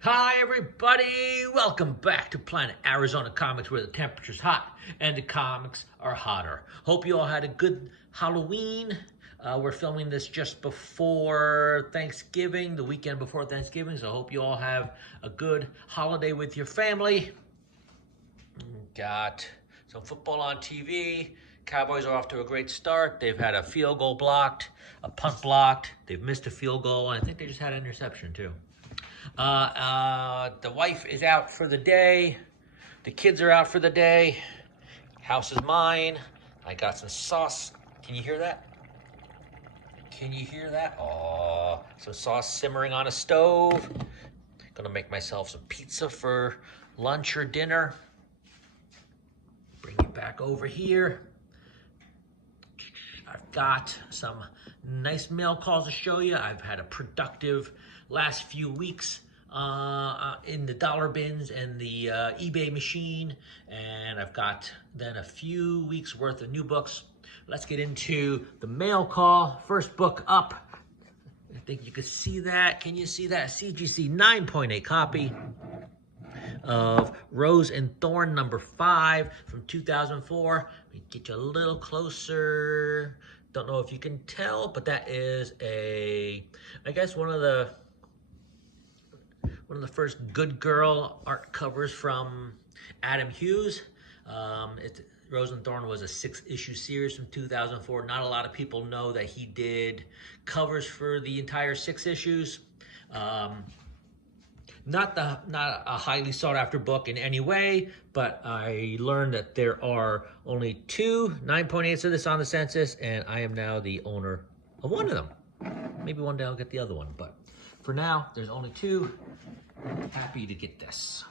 Hi everybody, welcome back to Planet Arizona Comics, where the temperature's hot and the comics are hotter. Hope you all had a good Halloween. We're filming this just before Thanksgiving, the weekend before Thanksgiving, so I hope you all have a good holiday with your family. Got some football on TV. Cowboys are off to a great start. They've had a field goal blocked, a punt blocked. They've missed a field goal, and I think they just had an interception too. The wife is out for the day. The kids are out for the day. House is mine. I got some sauce. Can you hear that? Can you hear that? Oh, some sauce simmering on a stove. Gonna make myself some pizza for lunch or dinner. Bring it back over here. I've got some nice mail calls to show you. I've had a productive last few weeks in the dollar bins and the eBay machine, and I've got then a few weeks worth of new books. Let's get into the mail call. First book up. I think you can see that. Can you see that? CGC 9.8 copy of Rose and Thorn number 5 from 2004. Let me get you a little closer. Don't know if you can tell, but that is I guess one of the first good girl art covers from Adam Hughes. Rose and Thorn was a 6-issue series from 2004. Not a lot of people know that he did covers for the entire 6 issues. Not a highly sought after book in any way, but I learned that there are only 2 9.8s of this on the census, and I am now the owner of one of them. Maybe one day I'll get the other one, but for now, there's only 2. Happy to get this.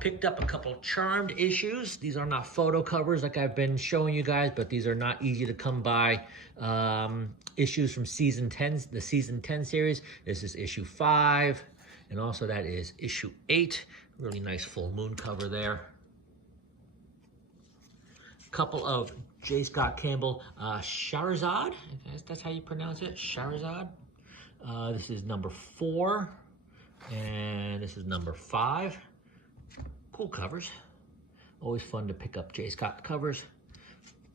Picked up a couple Charmed issues. These are not photo covers like I've been showing you guys, but these are not easy to come by. Issues from season 10, the season 10 series. This is issue 5, and also that is issue 8. Really nice full moon cover there. Couple of J. Scott Campbell Shahrazad. I guess that's how you pronounce it, Shahrazad. This is number 4, and this is number 5. Cool covers. Always fun to pick up J. Scott covers.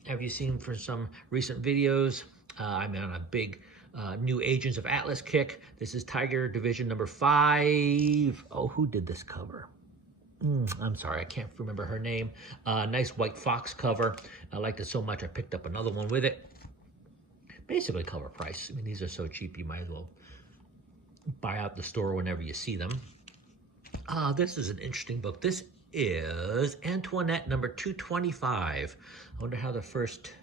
Have you seen for some recent videos? I'm on a big New Agents of Atlas kick. This is Tiger Division number 5. Oh, who did this cover? I'm sorry, I can't remember her name. Nice white fox cover. I liked it so much I picked up another one with it. Basically cover price. I mean, these are so cheap you might as well buy out the store whenever you see them. This is an interesting book. This is Antoinette number 225. I wonder how the first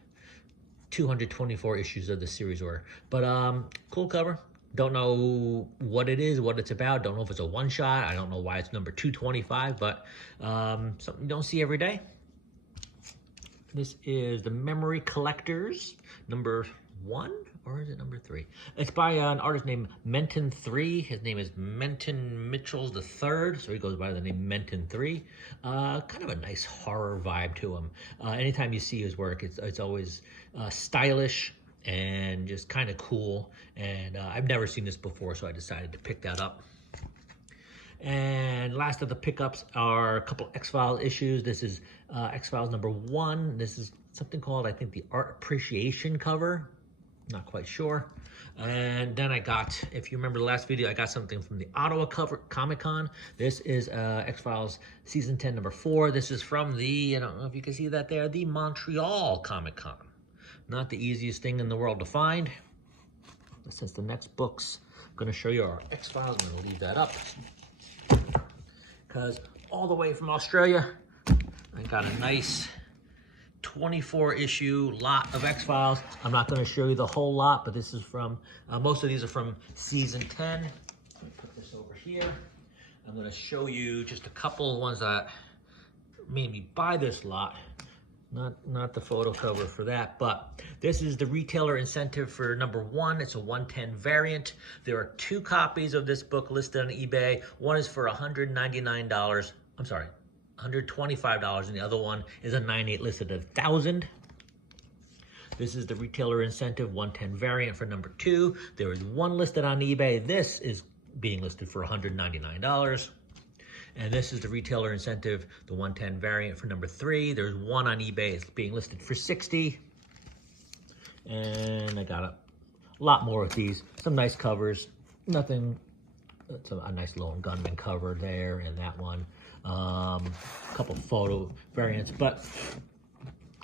224 issues of the series were. But cool cover. Don't know what it is, what it's about. Don't know if it's a one-shot. I don't know why it's number 225, but something you don't see every day. This is the Memory Collectors, number 1, or is it number 3? It's by an artist named Menton 3. His name is Menton Mitchells III, so he goes by the name Menton 3. Kind of a nice horror vibe to him. Anytime you see his work, it's always stylish and just kind of cool. And I've never seen this before, so I decided to pick that up. And last of the pickups are a couple X-Files issues. This is X-Files number 1. This is something called, I think, the Art Appreciation cover. Not quite sure. And then I got, if you remember the last video, I got something from the Ottawa Comic-Con. This is X-Files Season 10, number 4. This is from the, I don't know if you can see that there, the Montreal Comic-Con. Not the easiest thing in the world to find. Since the next book's going to show you our X-Files, I'm going to leave that up. Because all the way from Australia, I got a nice 24-issue lot of X-Files. I'm not going to show you the whole lot, but this is from, most of these are from season 10. Let me put this over here. I'm going to show you just a couple of ones that made me buy this lot. Not the photo cover for that, but this is the retailer incentive for number 1. It's a 110 variant. There are 2 copies of this book listed on eBay. One is for $199. I'm sorry, $125, and the other one is a 9.8 listed at $1,000. This is the retailer incentive 110 variant for number 2. There is one listed on eBay. This is being listed for $199. And this is the retailer incentive, the 110 variant for number 3. There's one on eBay. It's being listed for $60. And I got a lot more of these. Some nice covers. Nothing. It's a nice little gunman cover there, and that one. A couple photo variants, but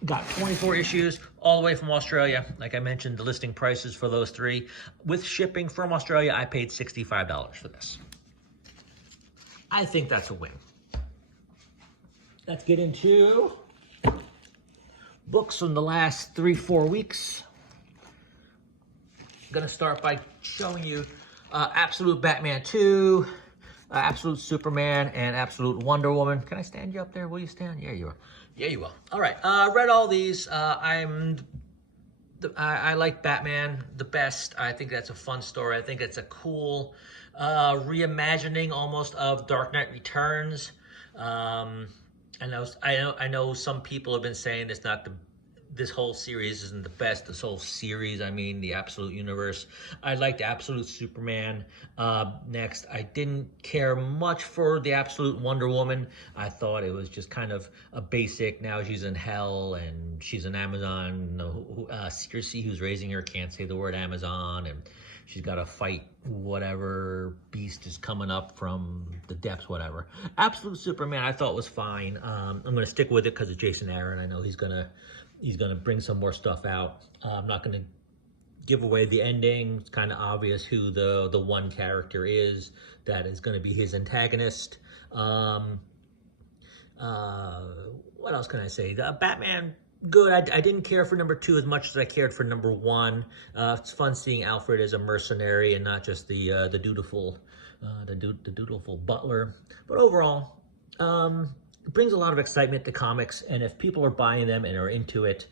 got 24 issues all the way from Australia. Like I mentioned, the listing prices for those 3. With shipping from Australia, I paid $65 for this. I think that's a win. Let's get into books from the last 3-4 weeks. I'm gonna start by showing you Absolute Batman 2, Absolute Superman, and Absolute Wonder Woman. Can I stand you up there? Will you stand? Yeah, you are. Yeah, you will. All right, read all these. I like Batman the best. I think that's a fun story. I think it's a cool reimagining almost of Dark Knight Returns. I know some people have been saying it's not this whole series isn't the best. This whole series, I mean, the Absolute Universe. I liked Absolute Superman. Next, I didn't care much for the Absolute Wonder Woman. I thought it was just kind of a basic, now she's in hell and she's an Amazon. CGC, who's raising her, can't say the word Amazon, and she's got to fight whatever beast is coming up from the depths, whatever. Absolute Superman, I thought was fine. I'm going to stick with it because of Jason Aaron. I know he's gonna bring some more stuff out. I'm not going to give away the ending. It's kind of obvious who the one character is that is going to be his antagonist. What else can I say? The Batman, good. I didn't care for number 2 as much as I cared for number 1. It's fun seeing Alfred as a mercenary and not just the dutiful butler. But overall, it brings a lot of excitement to comics, and if people are buying them and are into it,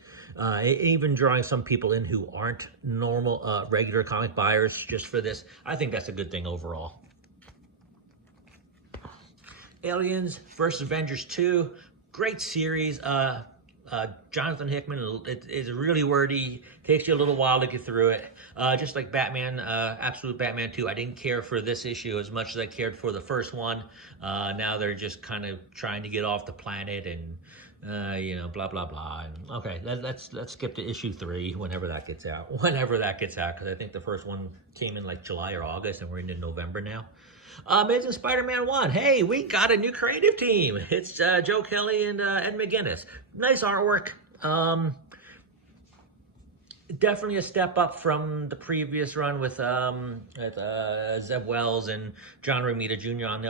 even drawing some people in who aren't normal, regular comic buyers just for this, I think that's a good thing overall. Aliens vs. Avengers 2, great series. Jonathan Hickman is really wordy, takes you a little while to get through it. Just like Batman, Absolute Batman 2, I didn't care for this issue as much as I cared for the first one. Now they're just kind of trying to get off the planet and, blah, blah, blah. And, okay, let's skip to issue 3 whenever that gets out. Because I think the first one came in like July or August, and we're into November now. Amazing Spider-Man 1. Hey, we got a new creative team. It's Joe Kelly and Ed McGuinness. Nice artwork. Definitely a step up from the previous run with Zeb Wells and John Romita Jr. on the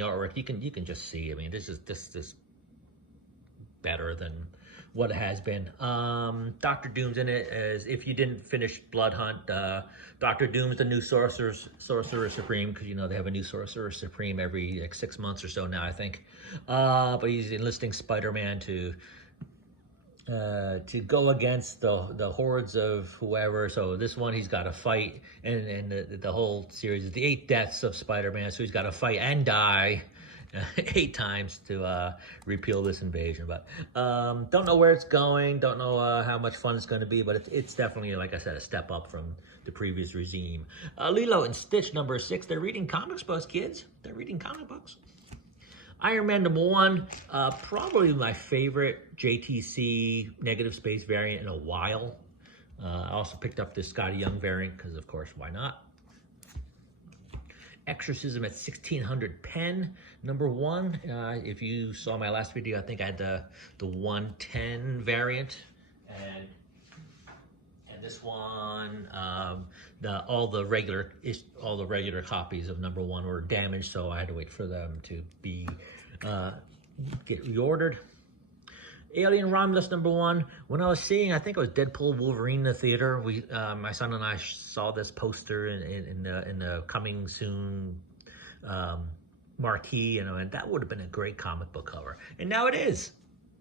artwork. You can just see. I mean, this is better than what it has been. Dr. Doom's in it, as if you didn't finish Blood Hunt. Dr. Doom's the new Sorcerer Supreme, because they have a new Sorcerer Supreme every like 6 months or so now, I think. But he's enlisting Spider-Man to go against the hordes of whoever. So this one he's got to fight, and the whole series is the 8 deaths of Spider-Man. So he's got to fight and die 8 times to repeal this invasion. But don't know where it's going, don't know how much fun it's going to be, but it's definitely, like I said, a step up from the previous regime. Lilo and Stitch number 6. They're reading comics books, kids. They're reading comic books. Iron Man number 1, probably my favorite JTC negative space variant in a while. I also picked up this Skottie Young variant because, of course, why not? Exorcism at 1600 pen, number 1. If you saw my last video, I think I had the 110 variant, and this one, all the regular copies of number 1 were damaged, so I had to wait for them to be get reordered. Alien Romulus number 1. When I was seeing, I think it was Deadpool Wolverine in the theater. My son and I saw this poster in the coming soon marquee, and that would have been a great comic book cover. And now it is.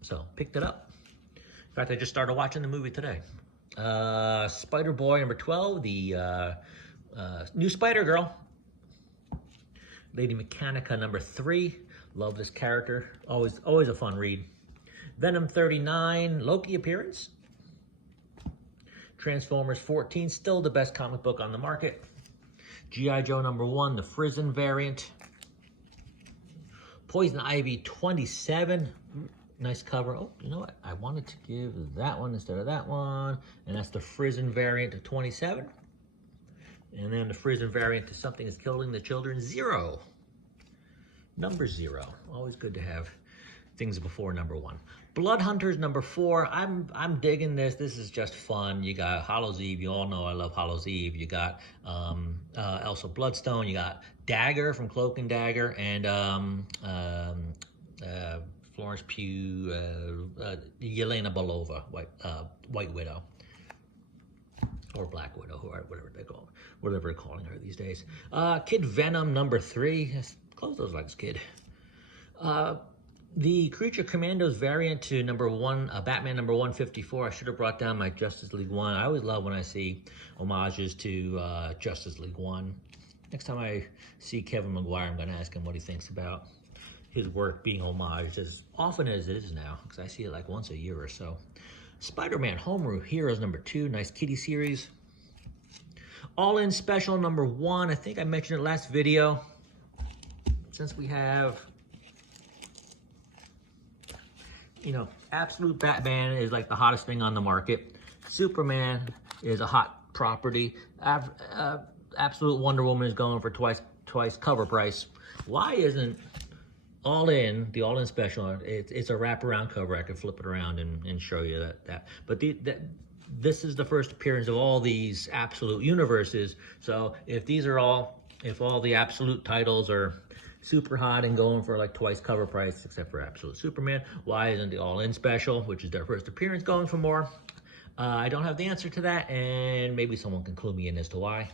So picked it up. In fact, I just started watching the movie today. Spider-Boy number 12, the new Spider-Girl. Lady Mechanica number 3. Love this character. Always a fun read. Venom 39, Loki appearance. Transformers 14, still the best comic book on the market. G.I. Joe number 1, the Frison variant. Poison Ivy 27. Nice cover. Oh, you know what? I wanted to give that one instead of that one. And that's the Frison variant of 27. And then the Frison variant to Something is Killing the Children 0. Number 0. Always good to have things before number 1. Blood Hunters number 4. I'm digging this. This is just fun. You got Hallows Eve. You all know I love Hallows Eve. You got Elsa Bloodstone. You got Dagger from Cloak and Dagger, and Florence Pugh, Yelena Belova, White Widow, or Black Widow, whatever they're calling her these days. Kid Venom number 3. Close those legs, kid. The Creature Commandos variant to number 1, Batman number 154. I should have brought down my Justice League 1. I always love when I see homages to Justice League 1. Next time I see Kevin Maguire, I'm going to ask him what he thinks about his work being homaged as often as it is now, because I see it like once a year or so. Spider-Man Home Heroes number 2. Nice kitty series. All-In Special number 1. I think I mentioned it last video. Since we have, you know, Absolute Batman is like the hottest thing on the market. Superman is a hot property. Absolute Wonder Woman is going for twice cover price. Why isn't All-In, the All-In Special, it's a wraparound cover. I can flip it around and show you that. But this is the first appearance of all these Absolute universes. So if all the Absolute titles are super hot and going for like twice cover price, except for Absolute Superman, why isn't the All-In Special, which is their first appearance, going for more? I don't have the answer to that, and maybe someone can clue me in as to why.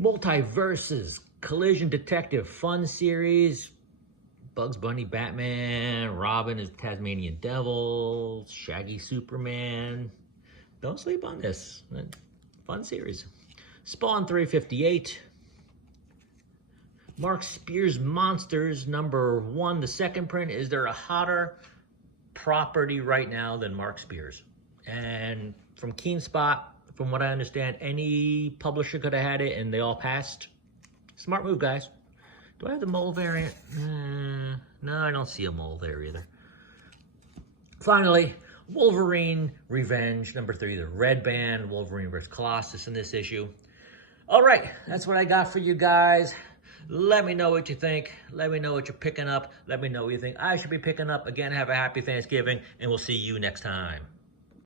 Multiverses, Collision Detective, fun series. Bugs Bunny Batman, Robin is Tasmanian Devil, Shaggy Superman. Don't sleep on this. Fun series. Spawn 358. Mark Spears Monsters number 1. The second print. Is there a hotter property right now than Mark Spears? And from Keen Spot, from what I understand, any publisher could have had it and they all passed. Smart move, guys. Do I have the mole variant? No, I don't see a mole there either. Finally, Wolverine Revenge number 3, the red band, Wolverine vs. Colossus in this issue. All right, that's what I got for you guys. Let me know what you think. Let me know what you're picking up. Let me know what you think I should be picking up. Again, have a happy Thanksgiving, and we'll see you next time.